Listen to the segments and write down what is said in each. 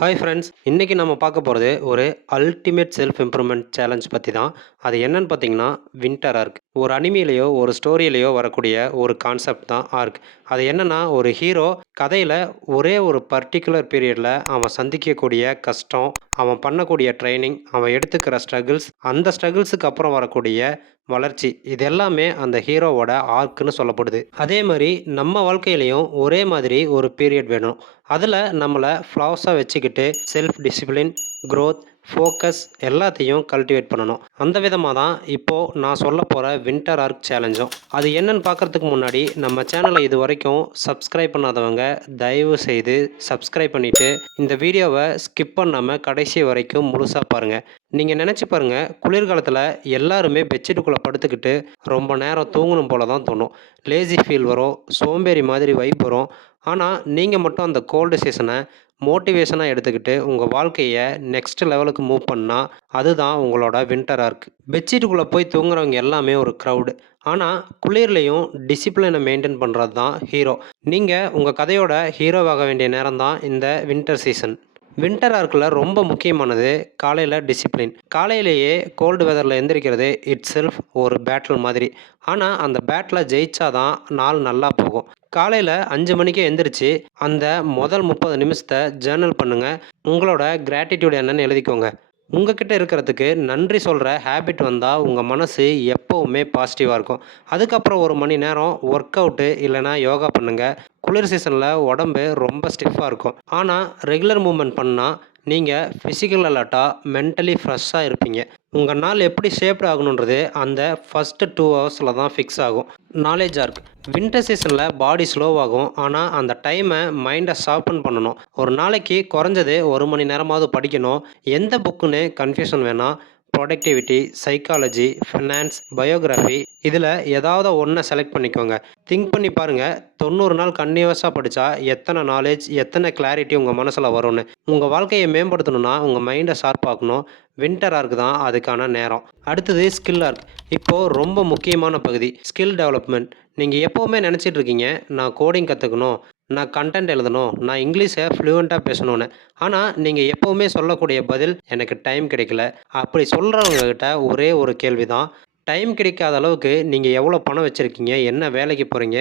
Hi friends இன்றைக்கி நம்ம பார்க்க போகிறது ஒரு அல்டிமேட் செல்ஃப் இம்ப்ரூவ்மெண்ட் சேலஞ்ச் பற்றி தான் அது என்னன்னு பார்த்தீங்கன்னா வின்டராக இருக்குது ஒரு அனிமையிலையோ ஒரு ஸ்டோரியிலையோ வரக்கூடிய ஒரு கான்செப்ட் தான் ஆர்க். அது என்னென்னா ஒரு ஹீரோ கதையில் ஒரே ஒரு பர்டிகுலர் பீரியடில் அவன் சந்திக்கக்கூடிய கஷ்டம் அவன் பண்ணக்கூடிய ட்ரைனிங் அவன் எடுத்துக்கிற ஸ்ட்ரகிள்ஸ் அந்த ஸ்ட்ரகிள்ஸுக்கு அப்புறம் வரக்கூடிய வளர்ச்சி. இது எல்லாமே அந்த ஹீரோவோட ஆர்க்குன்னு சொல்லப்படுது. அதே மாதிரி நம்ம வாழ்க்கையிலையும் ஒரே மாதிரி ஒரு பீரியட் வேணும். அதில் நம்மளை ஃப்ளாஸாக வச்சுக்கிட்டு செல்ஃப் டிசிப்ளின் க்ரோத் ஃபோக்கஸ் எல்லாத்தையும் கல்டிவேட் பண்ணணும். அந்த விதமாக தான் இப்போது நான் சொல்ல போகிற வின்டர் ஆர்க் சேலஞ்சும் அது என்னன்னு பார்க்குறதுக்கு முன்னாடி நம்ம சேனலை இது வரைக்கும் சப்ஸ்கிரைப் பண்ணாதவங்க தயவு செய்து சப்ஸ்கிரைப் பண்ணிவிட்டு இந்த வீடியோவை ஸ்கிப் பண்ணாமல் கடைசி வரைக்கும் முழுசாக பாருங்கள் நீங்கள் நினச்சி பாருங்கள் குளிர்காலத்தில் எல்லாருமே பெட்ஷீட்டுக்குள்ளே படுத்துக்கிட்டு ரொம்ப நேரம் தூங்கணும் போல தான் தோணும். லேசி ஃபீல் வரும் சோம்பேறி மாதிரி வைப் வரும். ஆனால் நீங்கள் மட்டும் அந்த கோல்டு சீசனை மோட்டிவேஷனாக எடுத்துக்கிட்டு உங்கள் வாழ்க்கையை நெக்ஸ்ட் லெவலுக்கு மூவ் பண்ணால் அதுதான் உங்களோட வின்டராக இருக்குது பெட்ஷீட்டுக்குள்ளே போய் தூங்குறவங்க எல்லாமே ஒரு க்ரௌடு ஆனால் குளிர்லேயும் டிசிப்ளினை மெயின்டைன் பண்ணுறது தான் ஹீரோ நீங்கள் உங்கள் கதையோட ஹீரோவாக வேண்டிய நேரம் தான் இந்த வின்டர் சீசன் வின்டர் ஆர்க்கில் ரொம்ப முக்கியமானது காலையில் டிசிப்ளின் காலையிலேயே கோல்டு வெதரில் எந்திரிக்கிறது இட் செல்ஃப் ஒரு பேட்டில் மாதிரி. ஆனால் அந்த பேட்டில் ஜெயிச்சா தான் நாள் நல்லா போகும். காலையில் அஞ்சு மணிக்கே எந்திரிச்சு அந்த முதல் முப்பது நிமிஷத்தை ஜேர்னல் பண்ணுங்கள் உங்களோட கிராட்டிடியூட் என்னன்னு எழுதிக்கோங்க. உங்ககிட்ட இருக்கிறதுக்கு நன்றி சொல்கிற ஹேபிட் வந்தால் உங்கள் மனசு எப்போவுமே பாசிட்டிவாக இருக்கும். அதுக்கப்புறம் ஒரு மணி நேரம் ஒர்க் அவுட்டு இல்லைனா யோகா பண்ணுங்கள் குளிர் சீசனில் உடம்பு ரொம்ப ஸ்டிஃபாக இருக்கும். ஆனால் ரெகுலர் மூமெண்ட் பண்ணால் நீங்கள் ஃபிசிக்கல் அலர்ட்டாக மென்டலி ஃப்ரெஷ்ஷாக இருப்பீங்க. உங்கள் நாள் எப்படி ஷேப்ட் ஆகணுன்றது அந்த ஃபஸ்ட்டு டூ ஹவர்ஸில் தான் ஃபிக்ஸ் ஆகும். நாலேஜ் ஆர்க் வின்டர் சீசனில் பாடி ஸ்லோவாகும் ஆனால் அந்த டைமை மைண்டை ஷார்ப்பன் பண்ணணும். ஒரு நாளைக்கு குறைஞ்சது ஒரு மணி நேரமாவது படிக்கணும். எந்த புக்குன்னு கன்ஃபியூஷன் வேணால் ப்ரொடக்டிவிட்டி சைக்காலஜி ஃபினான்ஸ் பயோகிராஃபி இதில் ஏதாவது ஒன்றை செலக்ட் பண்ணிக்கோங்க. திங்க் பண்ணி பாருங்கள் தொண்ணூறு நாள் கன்டினியூஸாக படித்தா எத்தனை நாலேஜ் எத்தனை கிளாரிட்டி உங்கள் மனசில் வரும்னு. உங்கள் வாழ்க்கையை மேம்படுத்தணும்னா உங்கள் மைண்டை ஷார்ப்பாக்கணும் வின்டர் ஆர்க் தான் அதுக்கான நேரம். அடுத்தது ஸ்கில் ஆர்க் இப்போது ரொம்ப முக்கியமான பகுதி ஸ்கில் டெவலப்மெண்ட் நீங்கள் எப்போவுமே நினச்சிட்டு இருக்கீங்க நான் கோடிங் கற்றுக்கணும் நான் கண்டென்ட் எழுதணும் நான் இங்கிலீஷை ஃப்ளூவெண்ட்டாக பேசணும்னு. ஆனால் நீங்கள் எப்போவுமே சொல்லக்கூடிய பதில் எனக்கு டைம் கிடைக்கல. அப்படி சொல்கிறவங்கக்கிட்ட ஒரே ஒரு கேள்வி தான் டைம் கிடைக்காத அளவுக்கு நீங்கள் எவ்வளோ பணம் வச்சுருக்கீங்க என்ன வேலைக்கு போகிறீங்க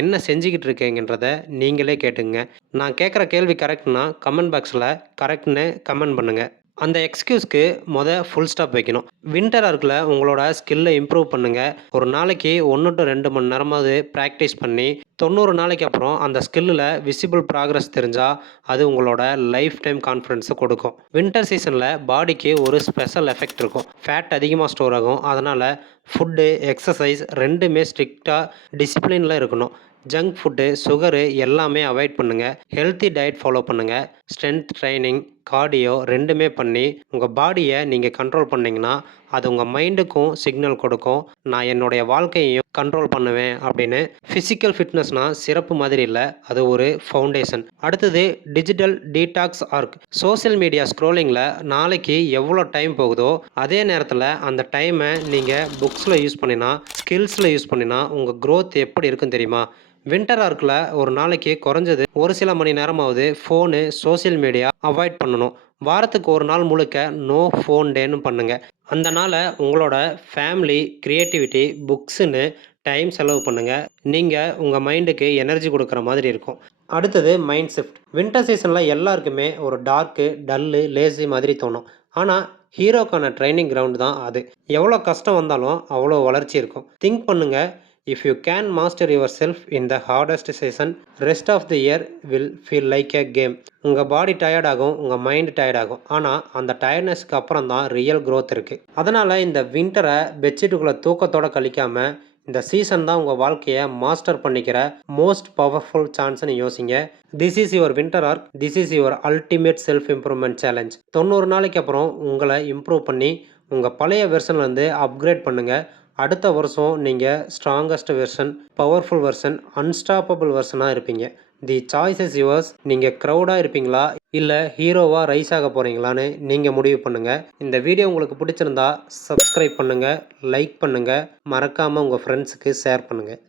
என்ன செஞ்சுக்கிட்டு இருக்கீங்கன்றத நீங்களே கேட்டுங்க. நான் கேட்குற கேள்வி கரெக்ட்னா கமெண்ட் பாக்ஸில் கரெக்ட்னு கமெண்ட் பண்ணுங்கள் அந்த எக்ஸ்கியூஸ்க்கு மொதல் ஃபுல் ஸ்டாப் வைக்கணும். வின்டர் ஆர்க்கில் உங்களோட ஸ்கில்லை இம்ப்ரூவ் பண்ணுங்கள் ஒரு நாளைக்கு ஒன்று டு ரெண்டு மணி நேரமாவது ப்ராக்டிஸ் பண்ணி தொண்ணூறு நாளைக்கு அப்புறம் அந்த ஸ்கில்லில் விசிபிள் ப்ராக்ரஸ் தெரிஞ்சால் அது உங்களோட லைஃப் டைம் கான்ஃபிடென்ஸை கொடுக்கும் வின்டர் சீசனில் பாடிக்கு ஒரு ஸ்பெஷல் எஃபெக்ட் இருக்கும். ஃபேட் அதிகமாக ஸ்டோர் ஆகும். அதனால் ஃபுட்டு எக்ஸசைஸ் ரெண்டுமே ஸ்ட்ரிக்டாக டிசிப்ளினில் இருக்கணும். ஜங்க் ஃபுட்டு சுகரு எல்லாமே அவாய்ட் பண்ணுங்கள் ஹெல்த்தி டயட் ஃபாலோ பண்ணுங்கள் ஸ்ட்ரென்த் ட்ரைனிங் கார்டியோ ரெண்டுமே பண்ணி உங்கள் பாடியை நீங்கள் கண்ட்ரோல் பண்ணிங்கன்னா அது உங்கள் மைண்டுக்கும் சிக்னல் கொடுக்கும். நான் என்னுடைய வாழ்க்கையையும் கண்ட்ரோல் பண்ணுவேன் அப்படின்னு ஃபிசிக்கல் ஃபிட்னஸ்னால் சிறப்பு மாதிரி இல்லை அது ஒரு ஃபவுண்டேஷன் அடுத்தது digital detox arc social media ஸ்க்ரோலிங்கில் நாளைக்கு எவ்வளோ டைம் போகுதோ அதே நேரத்தில் அந்த டைமை நீங்கள் புக்ஸில் யூஸ் பண்ணினா ஸ்கில்ஸில் யூஸ் பண்ணினா உங்கள் க்ரோத் எப்படி இருக்குன்னு தெரியுமா? வின்டர் ஆர்க்கில் ஒரு நாளைக்கு குறைஞ்சது ஒரு சில மணி நேரமாவது ஃபோனு சோசியல் மீடியா அவாய்ட் பண்ணணும். வாரத்துக்கு ஒரு நாள் முழுக்க நோ ஃபோன் டேன்னு பண்ணுங்கள் அந்த நாளை உங்களோட ஃபேமிலி க்ரியேட்டிவிட்டி புக்ஸுன்னு டைம் செலவு பண்ணுங்கள் நீங்கள் உங்கள் மைண்டுக்கு எனர்ஜி கொடுக்குற மாதிரி இருக்கும். அடுத்தது மைண்ட் ஷிஃப்ட் வின்டர் சீசனில் எல்லாருக்குமே ஒரு டார்க்கு டல்லு லேசி மாதிரி தோணும். ஆனால் ஹீரோக்கான ட்ரைனிங் கிரவுண்ட் தான் அது. எவ்வளோ கஷ்டம் வந்தாலும் அவ்வளோ வளர்ச்சி இருக்கும். திங்க் பண்ணுங்கள் if you can master yourself in the hardest season rest of the year will feel like a game உங்கள் பாடி டயர்ட் ஆகும் உங்கள் மைண்ட் டயர்ட் ஆகும். ஆனால் அந்த டயர்ட்னஸ்க்கு அப்புறம் தான் ரியல் க்ரோத் இருக்குது அதனால் இந்த வின்டரை பெட்ஷீட்டுக்குள்ளே தூக்கத்தோடு கழிக்காமல் இந்த சீசன் தான் உங்கள் வாழ்க்கையை மாஸ்டர் பண்ணிக்கிற மோஸ்ட் பவர்ஃபுல் சான்ஸ்னு யோசிங்க. This is your winter arc this is your ultimate self improvement challenge தொண்ணூறு நாளைக்கு அப்புறம் உங்களை இம்ப்ரூவ் பண்ணி உங்கள் பழைய வெர்ஷன்லேருந்து அப்கிரேட் பண்ணுங்கள் அடுத்த வருஷம் நீங்கள் strongest version powerful version unstoppable வெர்ஷனாக இருப்பீங்க. தி சாய்ஸ் இஸ் யுவர்ஸ் நீங்கள் க்ரௌடாக இருப்பீங்களா? இல்லை ஹீரோவாக ரைஸ் ஆக போகிறீங்களான்னு நீங்கள் முடிவு பண்ணுங்கள் இந்த வீடியோ உங்களுக்கு பிடிச்சிருந்தா சப்ஸ்கிரைப் பண்ணுங்கள் லைக் பண்ணுங்கள் மறக்காமல் உங்கள் ஃப்ரெண்ட்ஸுக்கு ஷேர் பண்ணுங்கள்